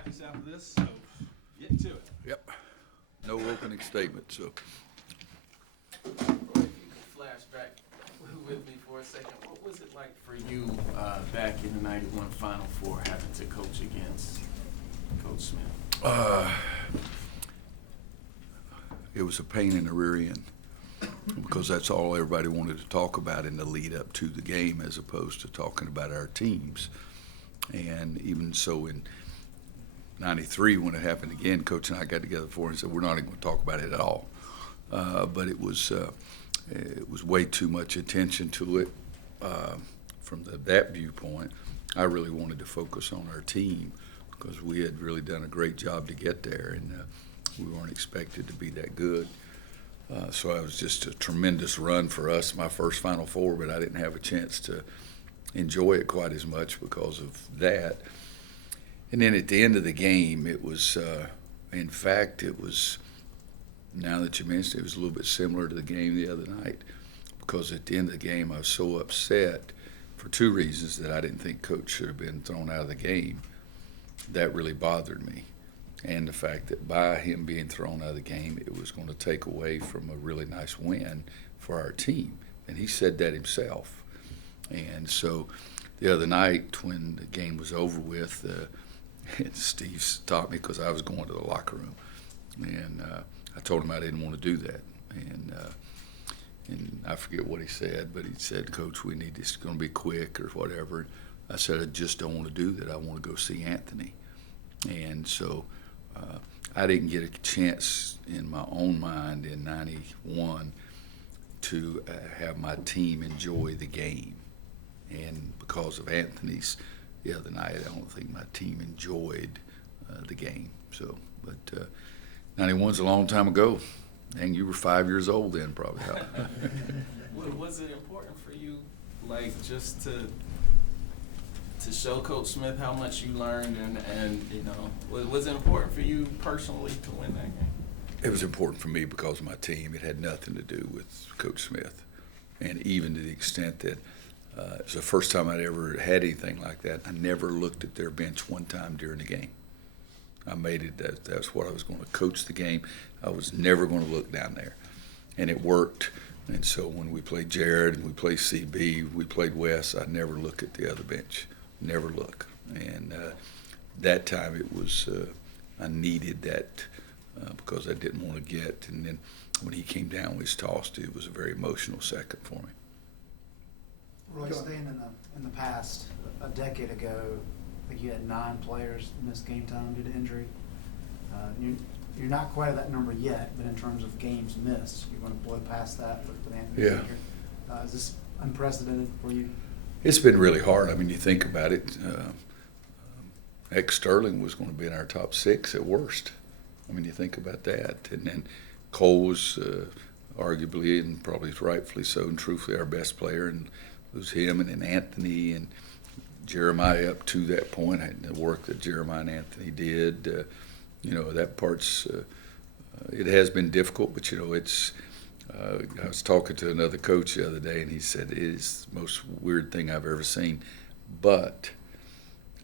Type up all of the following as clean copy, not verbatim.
practice after this, so get to it. Yep. No opening statement, so. If you could flash back with me for a second, what was it like for you back in the '91 Final Four having to coach against Coach Smith? It was a pain in the rear end because that's all everybody wanted to talk about in the lead up to the game as opposed to talking about our teams. And even so in '93 when it happened again, Coach and I got together before and said, we're not even going to talk about it at all. But it was way too much attention to it from that viewpoint. I really wanted to focus on our team because we had really done a great job to get there, and we weren't expected to be that good. So it was just a tremendous run for us, my first Final Four, but I didn't have a chance to enjoy it quite as much because of that. And then at the end of the game, it was, in fact, it was, now that you mentioned it, was a little bit similar to the game the other night because at the end of the game I was so upset for two reasons: that I didn't think Coach should have been thrown out of the game. That really bothered me. And the fact that by him being thrown out of the game, it was going to take away from a really nice win for our team. And he said that himself. And so the other night when the game was over with, and Steve stopped me because I was going to the locker room. And I told him I didn't want to do that. And I forget what he said, but he said, Coach, we need this, it's going to be quick or whatever. I said, I just don't want to do that. I want to go see Anthony. And so I didn't get a chance in my own mind in '91 to have my team enjoy the game. And because of Anthony's the other night, I don't think my team enjoyed the game. So, but 91's a long time ago. Dang, you were 5 years old then, probably. Was it important for you, like, just to show Coach Smith how much you learned, and you know, was it important for you personally to win that game? It was important for me because of my team. It had nothing to do with Coach Smith, and even to the extent that it was the first time I'd ever had anything like that. I never looked at their bench one time during the game. I made it that's what I was going to coach the game. I was never going to look down there, and it worked. And so when we played Jared and we played CB, we played Wes, I never look at the other bench, never look. And that time it was I needed that because I didn't want to get. And then when he came down with his toss, it was a very emotional second for me. Roy, staying in the past, a decade ago, I think you had 9 players miss game time due to injury. You're not quite at that number yet, but in terms of games missed, you're going to blow past that with Anthony. Yeah. Is this unprecedented for you? It's been really hard. I mean, you think about it. Sterling was going to be in our top 6 at worst. I mean, you think about that. And then Cole was arguably and probably rightfully so and truthfully our best player, and it was him and then Anthony and Jeremiah up to that point. And the work that Jeremiah and Anthony did, you know, that part's it has been difficult, but you know, it's. I was talking to another coach the other day, and he said it is the most weird thing I've ever seen. But,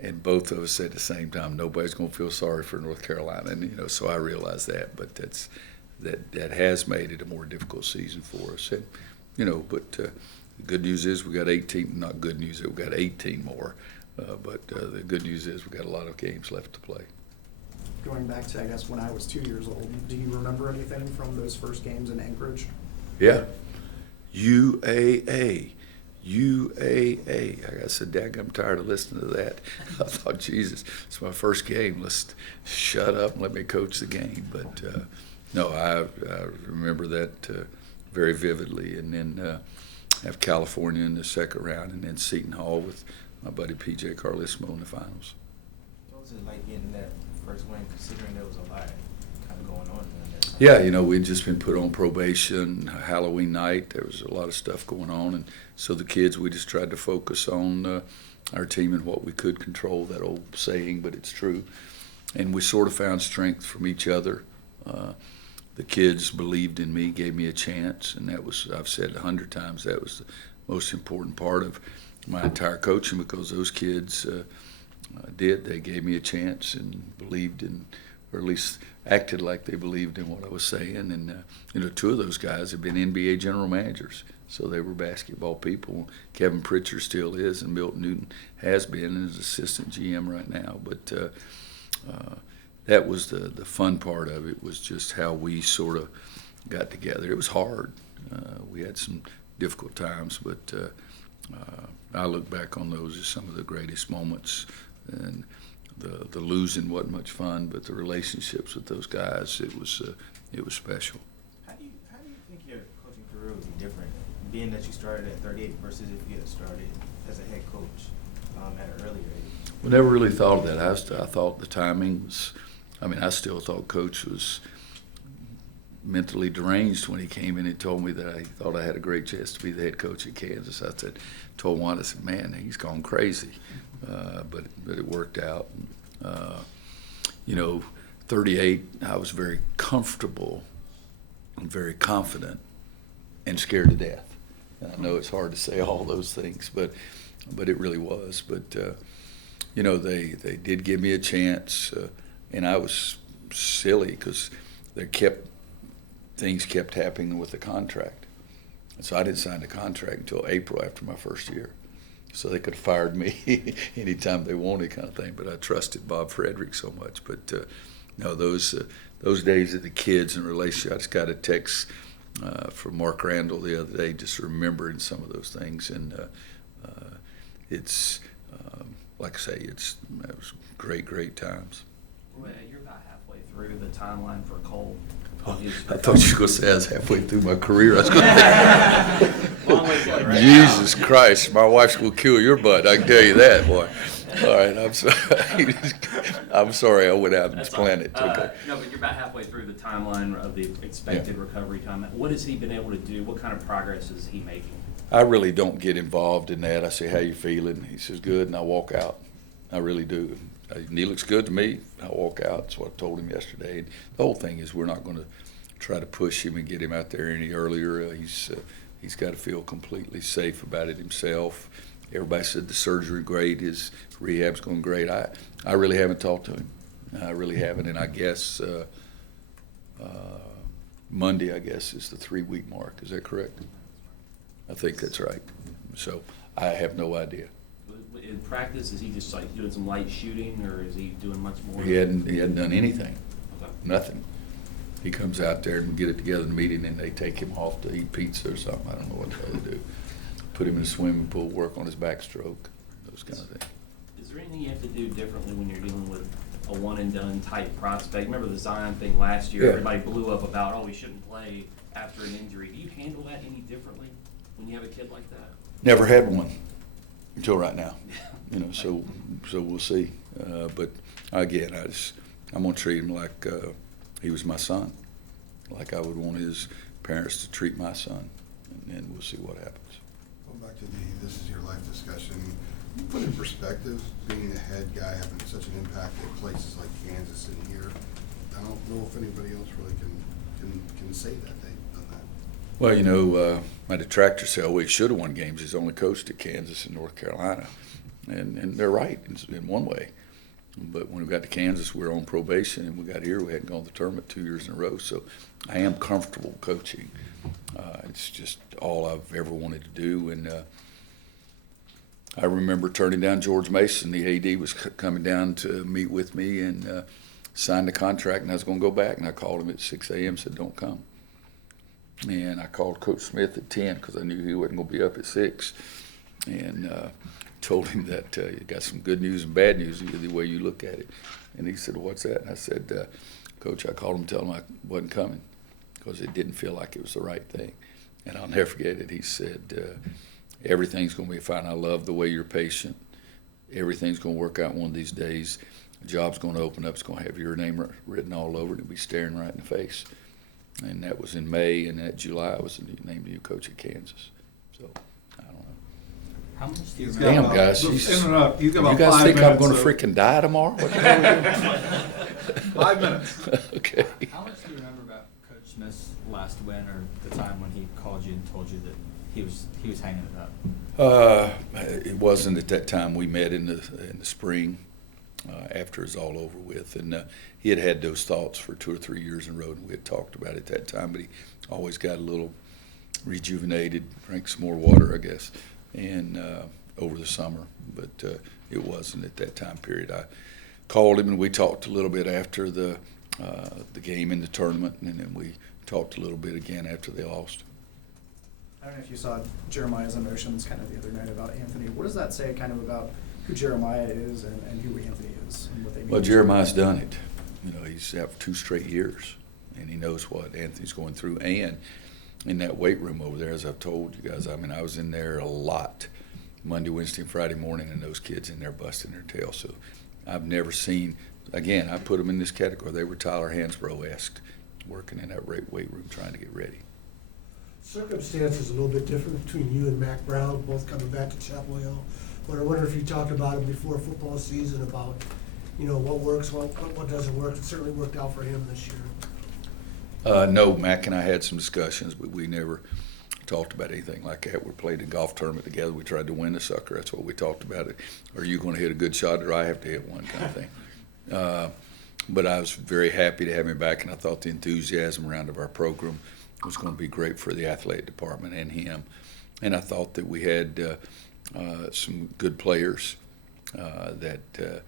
and both of us said at the same time, nobody's going to feel sorry for North Carolina, and you know, so I realized that. But that has made it a more difficult season for us, and you know, but. The good news is we got 18. Not good news is we got 18 more, but the good news is we got a lot of games left to play. Going back to, I guess, when I was 2 years old, do you remember anything from those first games in Anchorage? Yeah, UAA. I said, Dad, I'm tired of listening to that. I thought, Jesus, it's my first game. Let's shut up and let me coach the game. But no, I remember that very vividly, and then. Have California in the second round, and then Seton Hall with my buddy P.J. Carlissimo in the finals. What was it like getting that first win, considering there was a lot kind of going on during that time? Yeah, you know, we'd just been put on probation, Halloween night. There was a lot of stuff going on, and so the kids, we just tried to focus on our team and what we could control, that old saying, but it's true. And we sort of found strength from each other. The kids believed in me, gave me a chance, and that was, I've said 100 times, that was the most important part of my entire coaching, because those kids did. They gave me a chance and believed in, or at least acted like they believed in what I was saying. And, two of those guys have been NBA general managers, so they were basketball people. Kevin Pritchard still is, and Milton Newton has been and is assistant GM right now. But that was the fun part of it, was just how we sort of got together. It was hard. We had some difficult times, but I look back on those as some of the greatest moments. And the losing wasn't much fun, but the relationships with those guys, it was special. How do you think your coaching career would be different, being that you started at 38 versus if you had started as a head coach at an earlier age? We never really thought of that. I thought the timing was, I still thought Coach was mentally deranged when he came in and told me that I thought I had a great chance to be the head coach at Kansas. I told Juan, I said, man, he's gone crazy. But it worked out. 38, I was very comfortable and very confident and scared to death. And I know it's hard to say all those things, but it really was. But, they did give me a chance, and I was silly because things kept happening with the contract. And so I didn't sign the contract until April after my first year. So they could have fired me anytime they wanted, kind of thing. But I trusted Bob Frederick so much. But those days of the kids and relationship, I just got a text from Mark Randall the other day, just remembering some of those things. And it's like I say, it was great times. Well, you're about halfway through the timeline for Cole. I thought you were going to say I was halfway through my career. I was going Long way to go, right? Jesus Christ, my wife's going to kill your butt. I can tell you that, boy. All right, I'm sorry. I'm sorry I went out and That's planned it. fine. Okay. No, but you're about halfway through the timeline of the expected recovery time. What has he been able to do? What kind of progress is he making? I really don't get involved in that. I say, how you feeling? He says, good, and I walk out. I really do. He looks good to me. I walk out. That's what I told him yesterday. And the whole thing is we're not going to try to push him and get him out there any earlier. He's got to feel completely safe about it himself. Everybody said the surgery great, his rehab's going great. I really haven't talked to him. I really haven't, and I guess Monday, I guess, is the 3-week mark. Is that correct? I think that's right. So I have no idea. In practice, is he just like doing some light shooting, or is he doing much more? He hadn't done anything. Okay. Nothing. He comes out there and get it together in the meeting, and they take him off to eat pizza or something. I don't know what they do. Put him in a swimming pool, work on his backstroke, those kind of things. Is there anything you have to do differently when you're dealing with a one-and-done type prospect? Remember the Zion thing last year? Yeah. Everybody blew up about, oh, he shouldn't play after an injury. Do you handle that any differently when you have a kid like that? Never had one until right now. So we'll see. But again, I'm gonna treat him like he was my son, like I would want his parents to treat my son, and we'll see what happens. Going back to this is your life discussion. Put in perspective, being the head guy, having such an impact at places like Kansas and here. I don't know if anybody else really can say that they've done that. Well, my detractors say, oh, he should have won games. He's only coached at Kansas and North Carolina. And they're right in one way. But when we got to Kansas, we were on probation, and we got here, we hadn't gone to the tournament 2 years in a row. So I am comfortable coaching. It's just all I've ever wanted to do. And I remember turning down George Mason. The AD was coming down to meet with me and signed the contract, and I was going to go back. And I called him at 6 a.m. said, don't come. And I called Coach Smith at 10 because I knew he wasn't going to be up at 6. And told him that you got some good news and bad news, either way you look at it. And he said, what's that? And I said, Coach, I called him and told him I wasn't coming because it didn't feel like it was the right thing. And I'll never forget it. He said, everything's going to be fine. I love the way you're patient. Everything's going to work out one of these days. The job's going to open up. It's going to have your name written all over it. It'll be staring right in the face. And that was in May, and that July I was named new coach at Kansas. So I don't know. How much do you He's remember? got Damn, guys. Interrupt. He's got about You guys 5 think I'm going to minutes, freaking die tomorrow? What the hell? 5 minutes. Okay. How much do you remember about Coach Smith's last win, or the time when he called you and told you that he was hanging it up? It wasn't at that time. We met in the spring, after it's all over with. And he had had those thoughts for 2 or 3 years in a row, and we had talked about it at that time, but he always got a little rejuvenated, drank some more water, I guess, and over the summer. But it wasn't at that time period. I called him, and we talked a little bit after the game in the tournament, and then we talked a little bit again after they lost. I don't know if you saw Jeremiah's emotions kind of the other night about Anthony. What does that say kind of about who Jeremiah is and who Anthony is and what they mean? Well, Jeremiah's done it. You know, he's out for 2 straight years, and he knows what Anthony's going through. And in that weight room over there, as I've told you guys, I mean, I was in there a lot Monday, Wednesday, and Friday morning, and those kids in there busting their tail. So I've never seen, again, I put them in this category. They were Tyler Hansbrough-esque, working in that weight room trying to get ready. Circumstances a little bit different between you and Mac Brown, both coming back to Chapel Hill. But I wonder if you talked about it before football season about, you know, what works, what doesn't work. It certainly worked out for him this year. No, Mac and I had some discussions, but we never talked about anything like that. We played a golf tournament together. We tried to win the sucker. That's what we talked about. It. Are you going to hit a good shot, or I have to hit one, kind of thing. But I was very happy to have him back, and I thought the enthusiasm around of our program was going to be great for the athletic department and him. And I thought that we had some good players that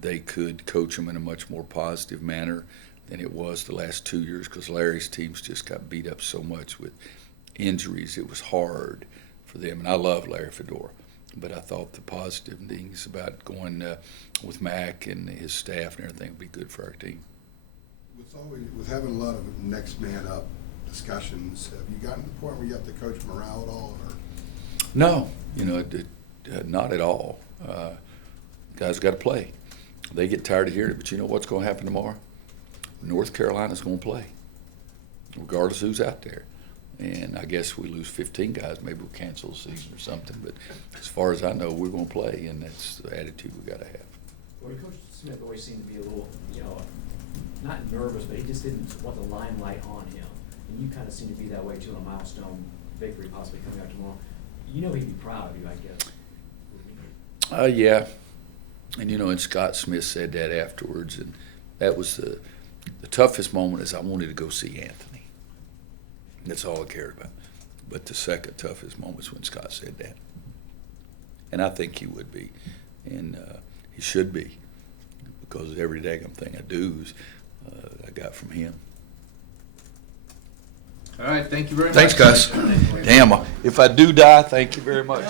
they could coach them in a much more positive manner than it was the last 2 years, because Larry's teams just got beat up so much with injuries. It was hard for them. And I love Larry Fedora, but I thought the positive things about going with Mac and his staff and everything would be good for our team. With having a lot of next man up discussions, have you gotten to the point where you have to coach morale at all? Or? No, you know, not at all. Guys got to play. They get tired of hearing it, but you know what's going to happen tomorrow? North Carolina's going to play, regardless who's out there. And I guess we lose 15 guys, maybe we'll cancel the season or something. But as far as I know, we're going to play, and that's the attitude we got to have. Well, Coach Smith always seemed to be a little, you know, not nervous, but he just didn't want the limelight on him. And you kind of seem to be that way too, on a milestone victory possibly coming out tomorrow. You know he'd be proud of you, I guess. Yeah. And, you know, and Scott Smith said that afterwards, and that was the toughest moment is I wanted to go see Anthony. That's all I cared about. But the second toughest moment was when Scott said that. And I think he would be. And he should be. Because every daggum thing I do is I got from him. All right, thank you very much. Thanks, guys. Damn, if I do die, thank you very much.